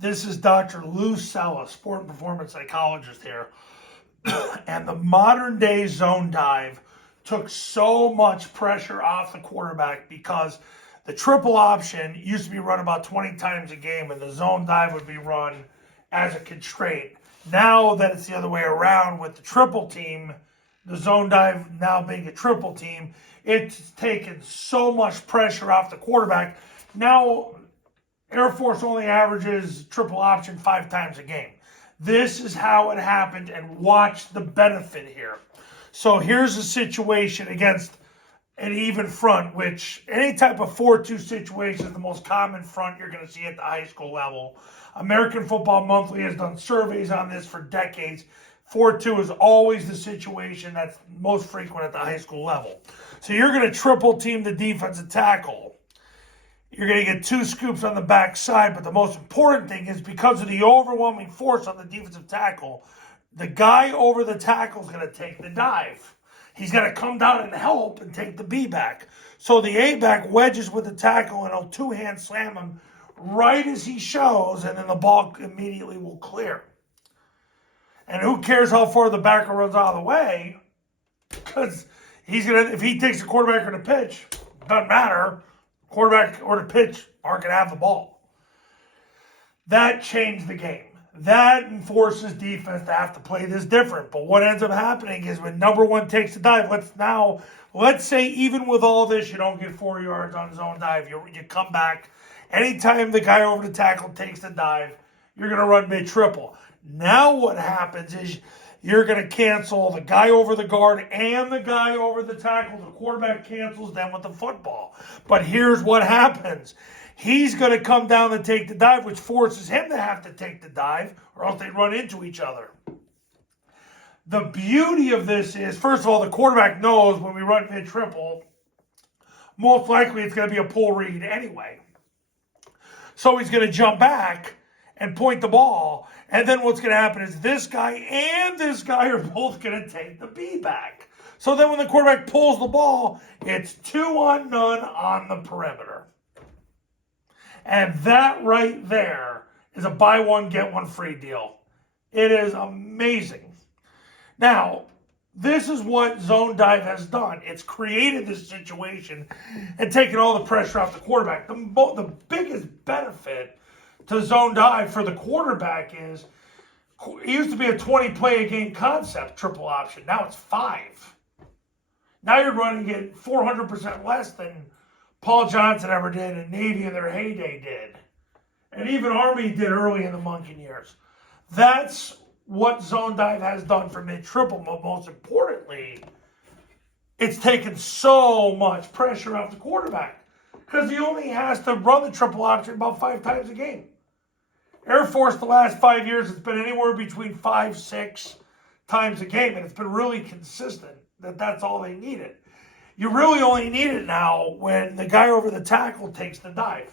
This is Dr. Lou Sella, sport and performance psychologist here. And the modern day zone dive took so much pressure off the quarterback because the triple option used to be run about 20 times a game and the zone dive would be run as a constraint. Now that it's the other way around with the triple team, the zone dive now being a triple team, it's taken so much pressure off the quarterback. Now, Air Force only averages triple option 5 times a game. This is how it happened, and watch the benefit here. So here's a situation against an even front, which any type of 4-2 situation is the most common front you're going to see at the high school level. American Football Monthly has done surveys on this for decades. 4-2 is always the situation that's most frequent at the high school level. So you're going to triple team the defensive tackle. You're going to get 2 scoops on the backside, but the most important thing is because of the overwhelming force on the defensive tackle, the guy over the tackle is going to take the dive. He's going to come down and help and take the B back. So the A back wedges with the tackle and he'll 2-hand slam him right as he shows, and then the ball immediately will clear. And who cares how far the backer runs out of the way? Because if he takes the quarterback or the pitch, doesn't matter. Quarterback or the pitch aren't going to have the ball. That changed the game. That forces defense to have to play this different. But what ends up happening is when number one takes the dive, let's say even with all this, you don't get 4 yards on zone dive. You come back. Anytime the guy over the tackle takes the dive, you're going to run mid-triple. Now what happens is you're going to cancel the guy over the guard and the guy over the tackle. The quarterback cancels them with the football. But here's what happens. He's going to come down to take the dive, which forces him to have to take the dive, or else they run into each other. The beauty of this is, first of all, the quarterback knows when we run mid-triple, most likely it's going to be a pull read anyway. So he's going to jump back and point the ball. And then what's going to happen is this guy and this guy are both going to take the B back. So then when the quarterback pulls the ball, it's 2 on none on the perimeter. And that right there is a buy one, get one free deal. It is amazing. Now, this is what zone dive has done. It's created this situation and taken all the pressure off the quarterback. The biggest benefit to zone dive for the quarterback is it used to be a 20 play a game concept, triple option. Now it's 5. Now you're running it 400% less than Paul Johnson ever did and Navy in their heyday did. And even Army did early in the Monken years. That's what zone dive has done for mid-triple, but most importantly, it's taken so much pressure off the quarterback because he only has to run the triple option about 5 times a game. Air Force, the last 5 years, it's been anywhere between 5-6 times a game, and it's been really consistent that's all they needed. You really only need it now when the guy over the tackle takes the dive.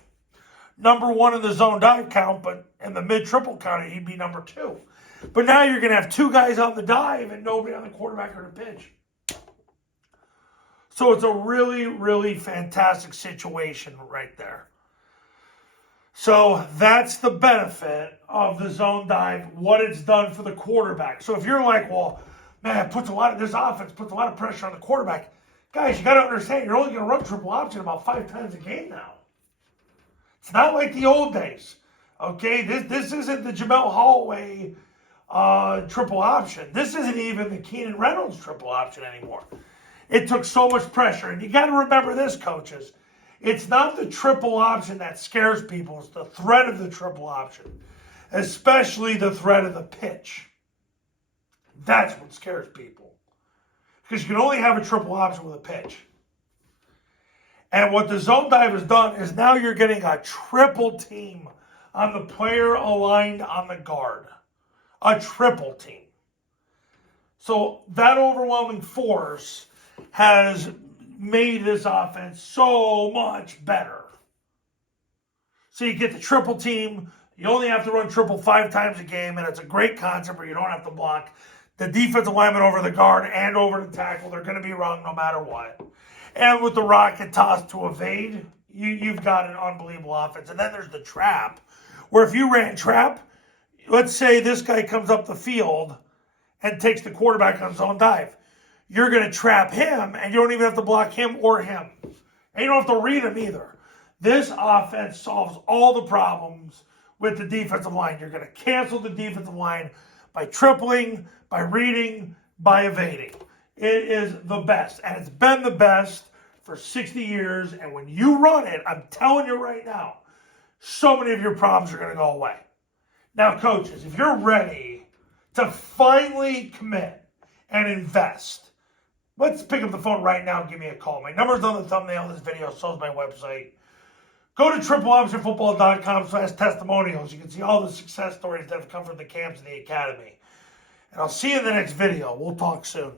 Number 1 in the zone dive count, but in the mid-triple count, he'd be number 2. But now you're going to have 2 guys on the dive and nobody on the quarterback or the pitch. So it's a really, really fantastic situation right there. So that's the benefit of the zone dive, what it's done for the quarterback. So if you're like, well, man, this offense puts a lot of pressure on the quarterback. Guys, you got to understand, you're only going to run triple option about 5 times a game now. It's not like the old days. Okay, this isn't the Jamel Holloway triple option. This isn't even the Keenan Reynolds triple option anymore. It took so much pressure. And you got to remember this, coaches. It's not the triple option that scares people. It's the threat of the triple option, especially the threat of the pitch. That's what scares people. Because you can only have a triple option with a pitch. And what the zone dive has done is now you're getting a triple team on the player aligned on the guard. A triple team. So that overwhelming force has made this offense so much better. So you get the triple team. You only have to run triple 5 times a game, and it's a great concept where you don't have to block. The defensive lineman over the guard and over the tackle, they're going to be wrong no matter what. And with the rocket toss to evade, you've got an unbelievable offense. And then there's the trap, Where if you ran trap, let's say this guy comes up the field and takes the quarterback on zone dive. You're going to trap him, and you don't even have to block him or him. And you don't have to read him either. This offense solves all the problems with the defensive line. You're going to cancel the defensive line by tripling, by reading, by evading. It is the best, and it's been the best for 60 years, and when you run it, I'm telling you right now, so many of your problems are going to go away. Now, coaches, if you're ready to finally commit and invest, let's pick up the phone right now and give me a call. My number's on the thumbnail of this video, so is my website. Go to tripleoptionfootball.com/testimonials. You can see all the success stories that have come from the camps and the academy. And I'll see you in the next video. We'll talk soon.